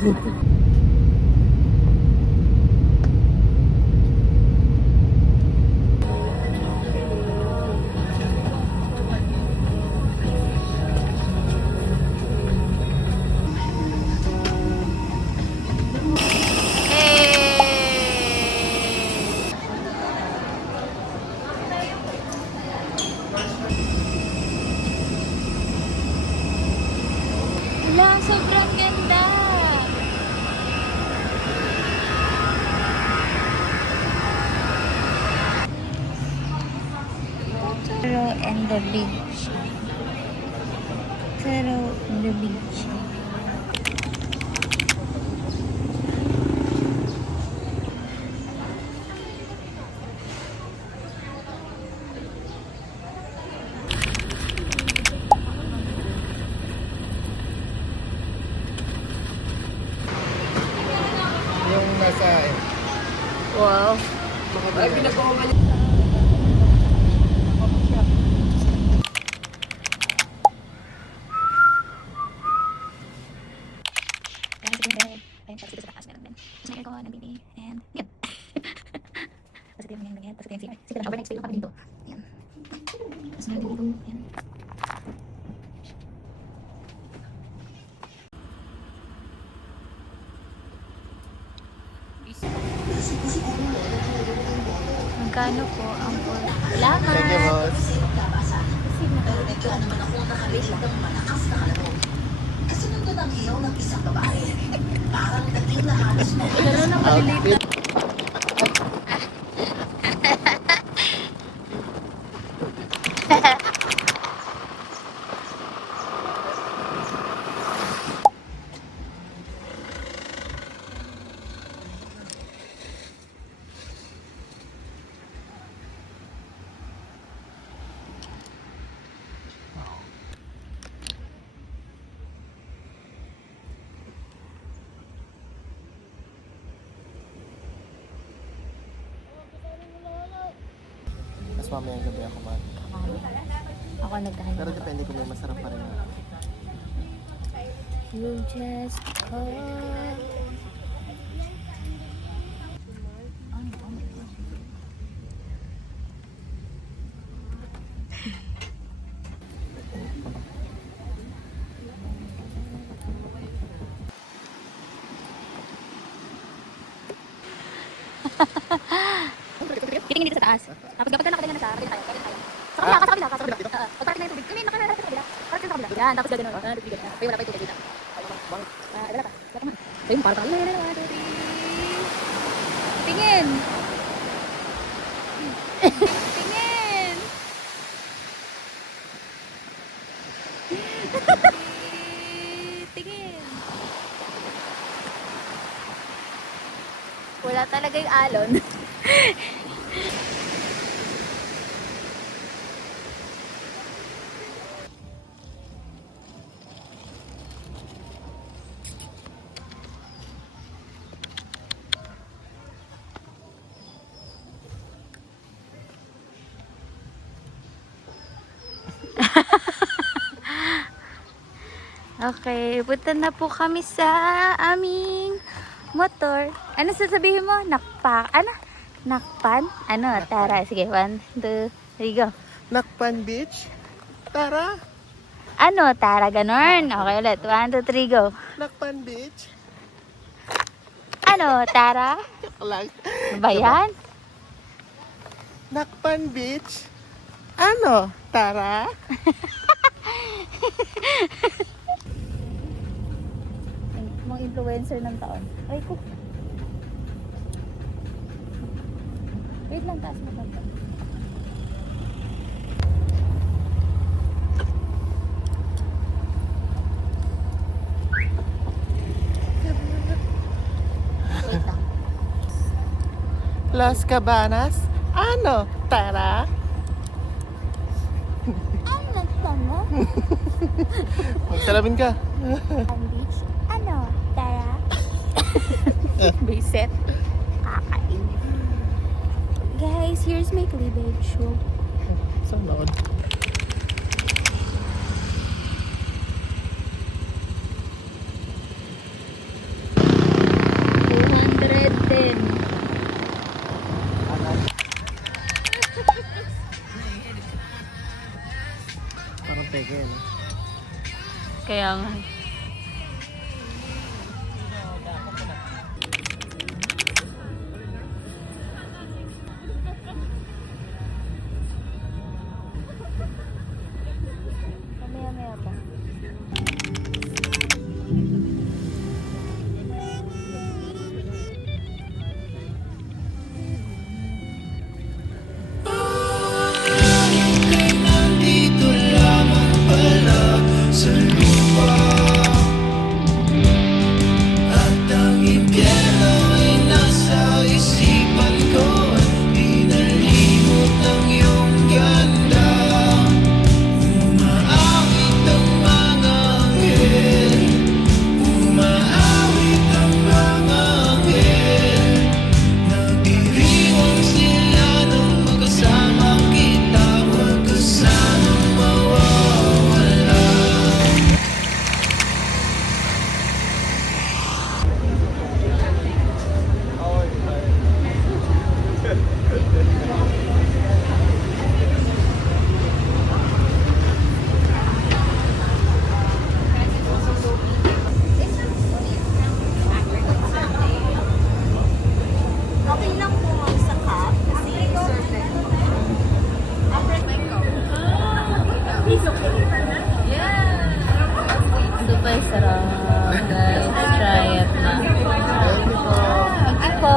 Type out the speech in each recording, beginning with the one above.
Wala, sobrang ganda. Taro and the beach. Taro and the beach. Yung nasa... Wow. Ay, pinagawa ba niya? Magkano po ang pool? Salamat! Thank you, boss. Kasunod ang hiyaw ng isang babae. Parang dating na halos mo. Laro na maliliit. Mas mamayang gabi ako man. Ako nagkahanap. Pero depende kung may masarap pa rin. You just call. Titingin dito sa taas. Tapos kapag nakatingin na siya, pwede tayo. Sa kabila, sa kabila. Pag parking na yung tubig, kami nakalala sa kabila. Parking sa kabila. Yan, tapos gano'n. Tubig gano'n. Ay, wala pa yung tubig dito. Wala pa. Wala pa man. Ayun, parang tayo. 1, 2, 3. Tingin. Tingin. Tingin. Wala talaga yung alon. Okay, punta na po kami sa aming motor. Ano sasabihin mo? Ano? Nakpan? Ano? Tara, sige. 1, 2, 3, go. Nakpan Beach? Tara! Ano? Tara, ganon. Okay, ulit. 1, 2, 3, go. Nakpan Beach? Ano? Tara? Joke lang. Ano ba yan? Nakpan Beach? Ano? Tara? Mga influencer ng taon. Ay ko. Wait lang, taas mo pa. Wait lang. Las Cabanas? Ano? Tara? Ano tama? Magsalamin ka. Ang beach? Ano? Tara? Biset. Kakain. Guys, here's my cleavage. Show. Saan naon? Peke yan. Kaya nga. Mamaya-maya pa. Nandito lamang pala sa lupa at ang impyerno ay nasa isipan ko at pinalimot ang iyong ganda. Umaawit ang mga anghel, umaawit ang mga anghel. Nagdiriwang sila nung magkasama kita, huwag ka sanang mawawala. Okay lang po sa cup kasi serve. Super sarap, guys. Try it na. Thank you po.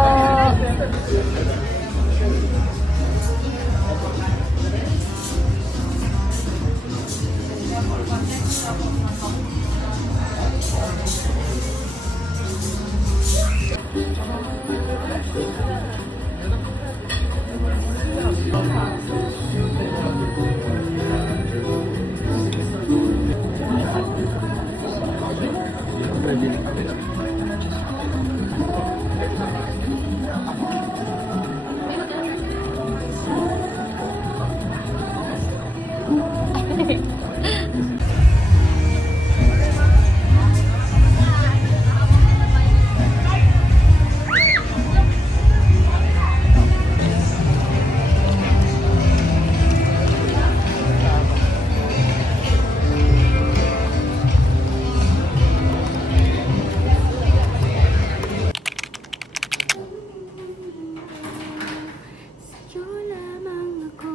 Sa'yo lamang ako.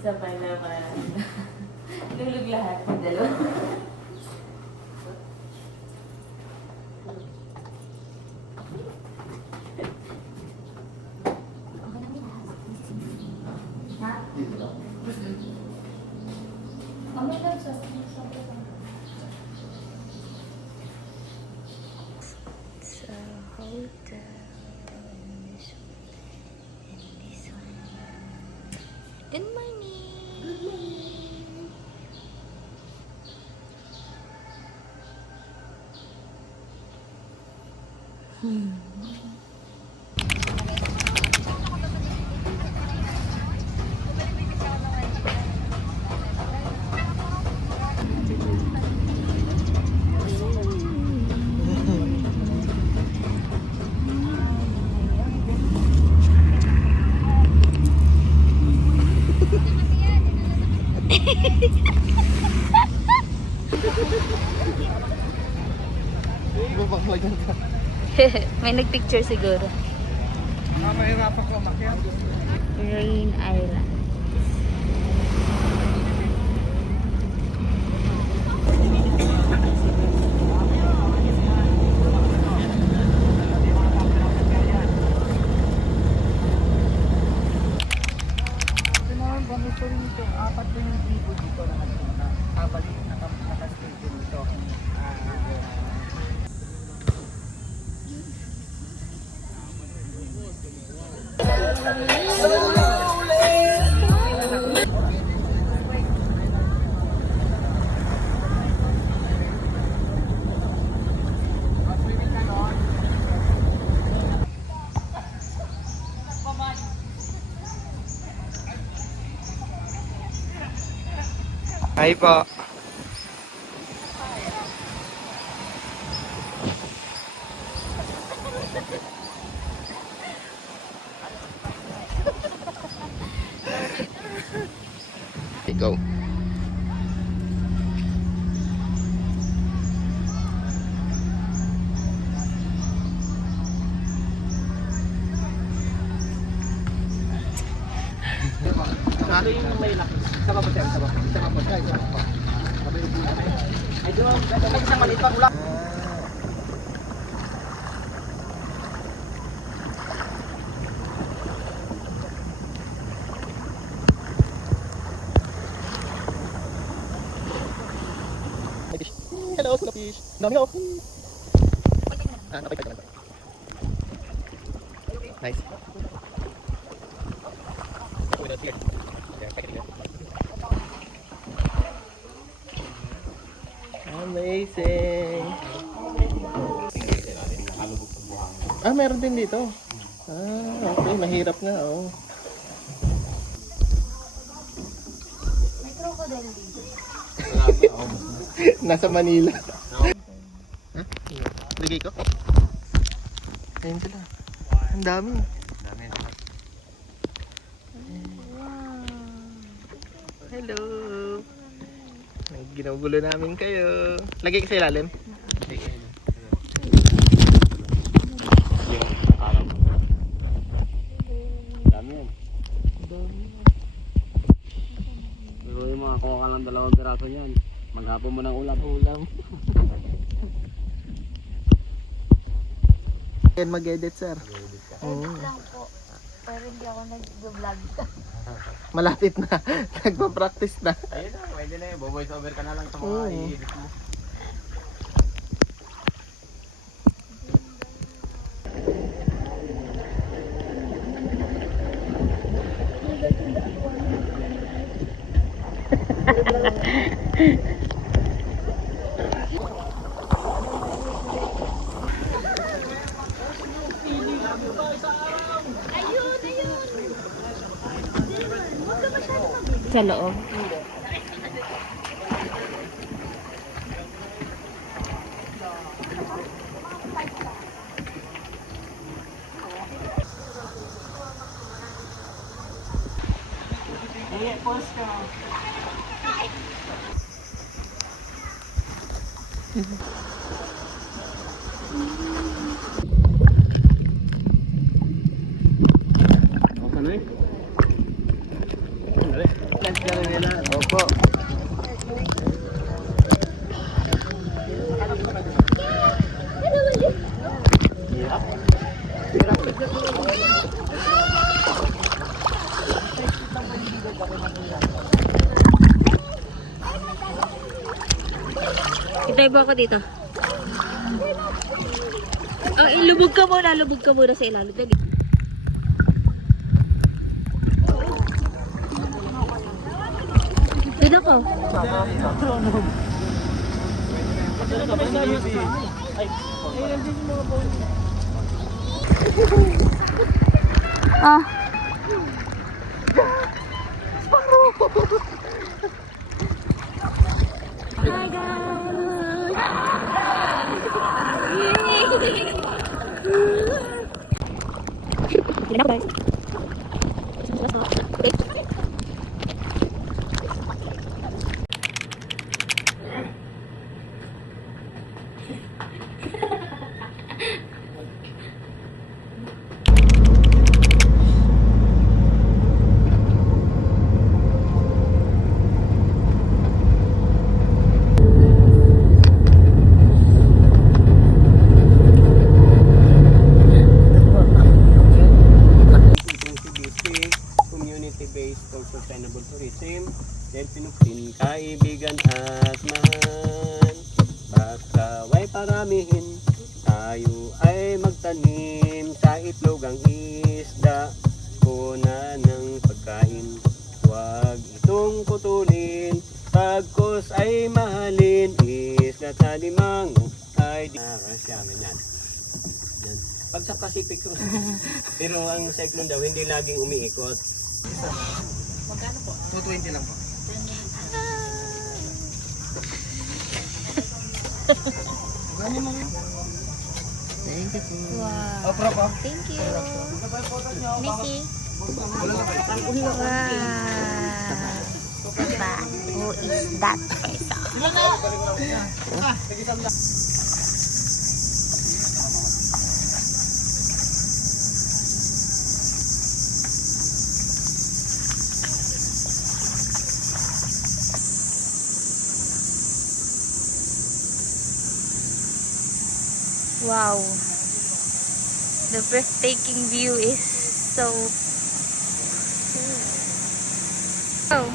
Isa pa naman. Lulog lahat. Dalawa. Sa hotel. Good morning. Good morning. Babakлагyan ka. May nagpicture siguro. Mahirapan ko umakyat. Rain Island. dito rin ito. Apat na yung tribo dito na kabalik naka-schedule dito. Hi po. Go. Ano yung may laki? Isa pa po sir, isa pa po. Isa pa po sir, isa pa po. Ay, doon. May isang maliit pa ulang. Hello, Sula Fish. Dami ako. Napay-pay ka lang ba? Nice. Amazing. Meron din dito. Okay, mahirap nga, oh. May crocodile dito. Nasa Manila. Ligay ko. Ayun sila. Ang dami. Hello. Ginugulo namin kayo. Lagay ka sa ilalim. Dami yan. Pero yung mga kuha ka ng 2 piraso niyan, maghapon mo ng ulam. Yan mag-edit, sir. Edit lang po. Pero hindi ako nag-vlog. Malapit na. Nagpa-practice na. Ayun na, pwede na yun. Voice over ka na lang sa mga Oo. i-edit mo. Sa loob. Opo. Itay ba ako dito? Lubog ka muna sa ilalim. Dali. Dito ko. Hi guys! Yay! Yan ako guys. sustainable tourism, self-pinupin, kaibigan at mahal. Pagkaway paramihin, tayo ay magtanim sa itlog ang isda, kuna ng pagkain. Huwag itong putulin, pagkos ay mahalin, isla sa limango ay di... Siya, ganyan. Yan. Pag sa Pacific Cruise, pero ang cyclone daw hindi laging umiikot. 220 lang po. Thank you po. Wow. Oh, prop, oh. Thank you. Missy. Wow. Wow. Diba? Who is that person? Wow. The breathtaking view is so... Oh.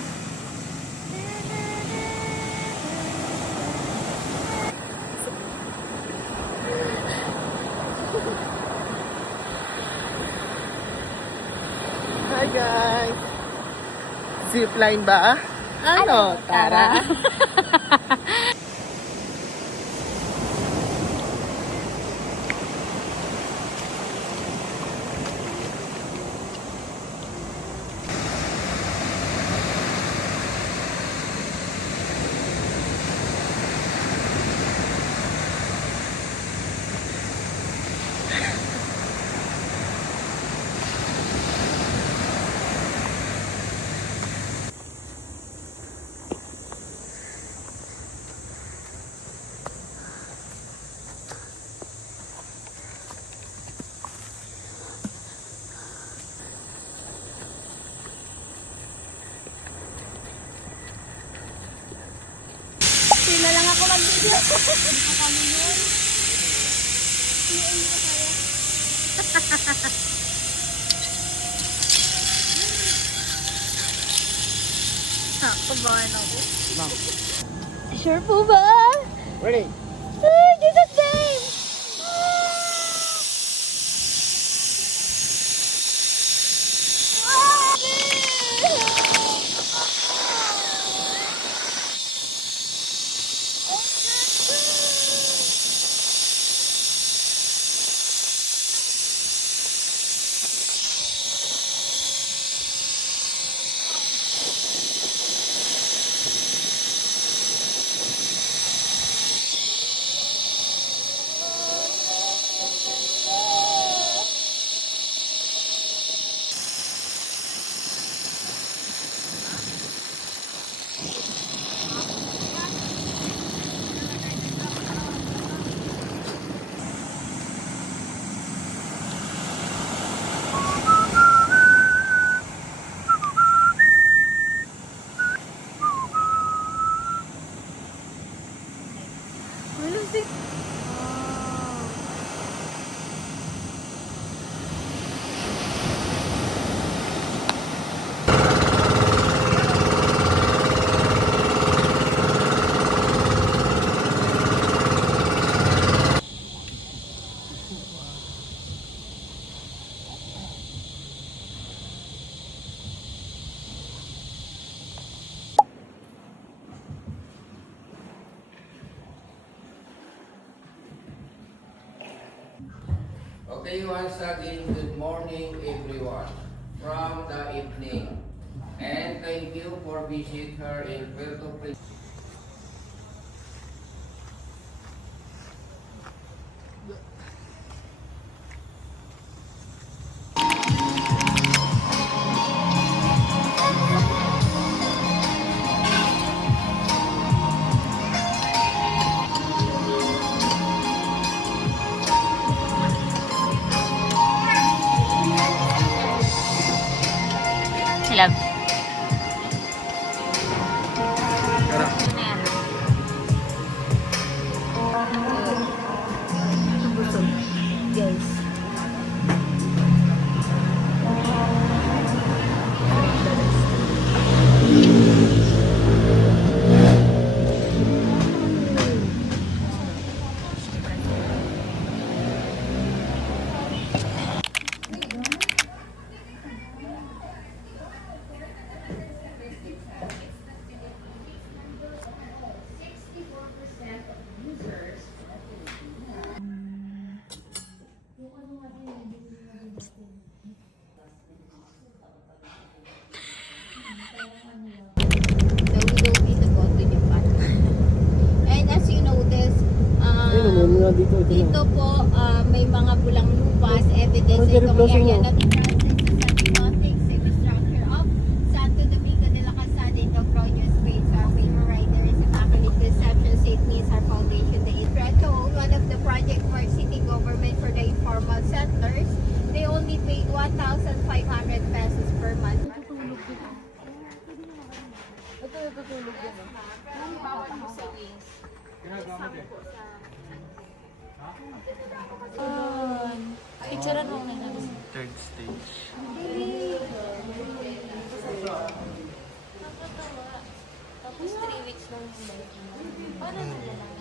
Hi guys! Zipline ba? Ano? Tara! Sila lang ako mag-video. Ako ba? Ano ko? Sure po ba? Ready? Ay, Jesus name! Malusik. Okay, once again, good morning everyone from the evening. And thank you for visit her in Puerto Princesa. Love. Tara. ito po, may mga bulang lupas, evidence itong area na structure of Santo Domingo de la Calzada in Logroño, Spain. So our favor writer is Immaculate Conception, St. Nisa Foundation, the Intreto, one of the project for city government for the informal settlers. They only paid 1,500 pesos per month. Picturean mo na namin. Third stage. Tapos 3 weeks lang yung life mo. Paano nalalaman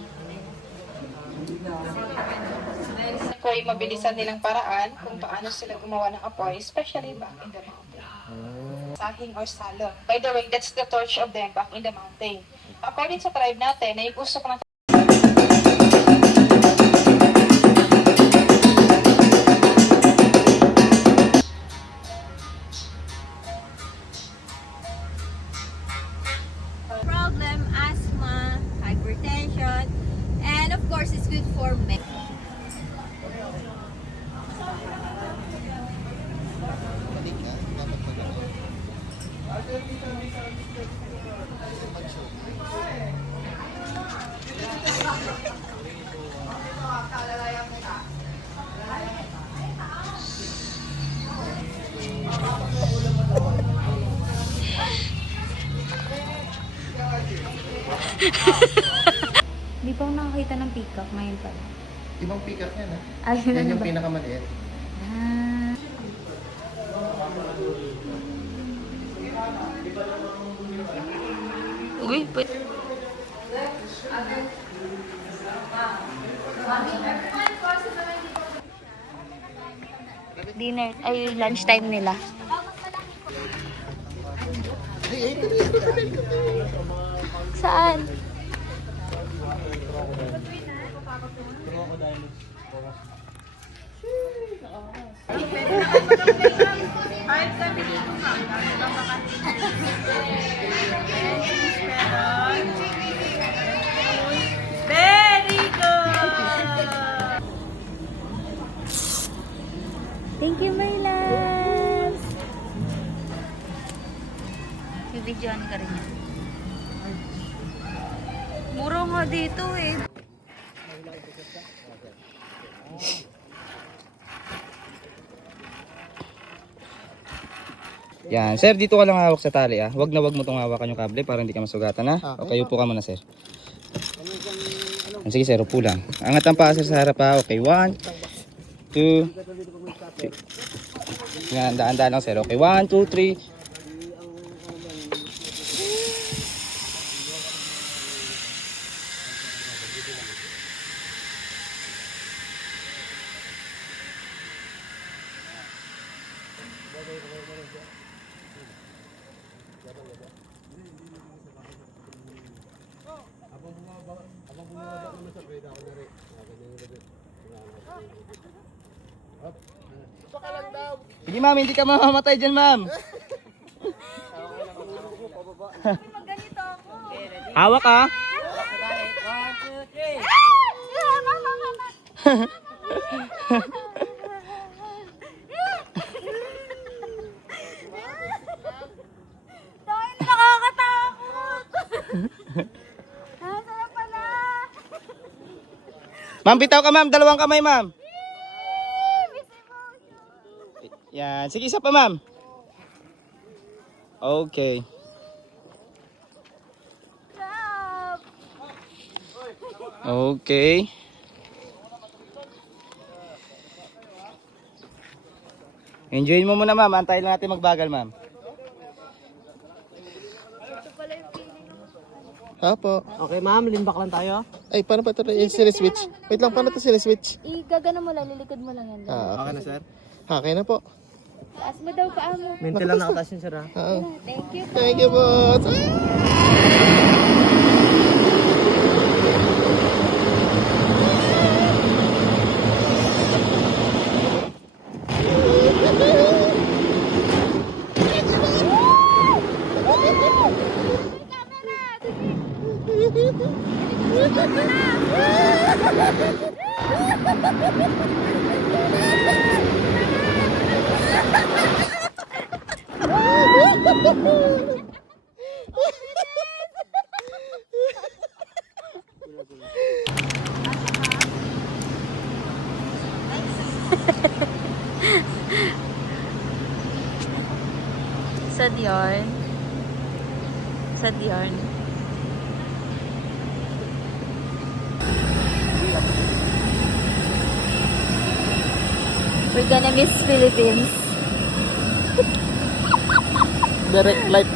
ko ay mabilisan nilang paraan kung paano sila gumawa ng apoy, especially back in the mountain. Sahing or salon. By the way, that's the torch of them back in the mountain. According sa tribe natin, na gusto ko ng Problem, asthma, hypertension, and of course, it's good for men. Hindi pa ako nakakita ng peacock ngayon pala. Ibang pick-up yan ha. Ay, Yan yung pinakamaliit. Ah. Uy, Dinner, ay lunch time nila. Saan? very good! Thank you, my loves! Bibidyoan ka rin yan. Mura nga dito eh. Yan, sir, dito ka lang hawak sa tali ah. Wag mo tong hawakan yung kable para hindi ka masugatan ha. Okay, upo ka muna, sir. Sige, sir, upo lang. Angat ang paa, sir, sa harap ha. Okay, 1, 2, 3. Yan, daan-daan lang, sir. Okay, 1, 2, 3. Sige, ma'am, hindi ka mamamatay dyan, ma'am. Hawak ah. Ma'am, bitaw ka, ma'am. Dalawang kamay, ma'am. Yan. Sige, isa pa, ma'am. Okay. Okay. Enjoyin mo muna, ma'am. Antayin lang natin magbagal, ma'am. Apo. Okay, ma'am, limbak lang tayo. Ay, paano pa ito switch? Wait lang, paano ito switch? Igagano mo lang, lilikod mo lang yan. Okay na, sir. Okay na po. Taas mo daw paa mo. Mental lang nakataas yun, sir ha. Thank you. Thank you, boss. Sad yarn. Sad yarn. We're gonna miss Philippines. Direct like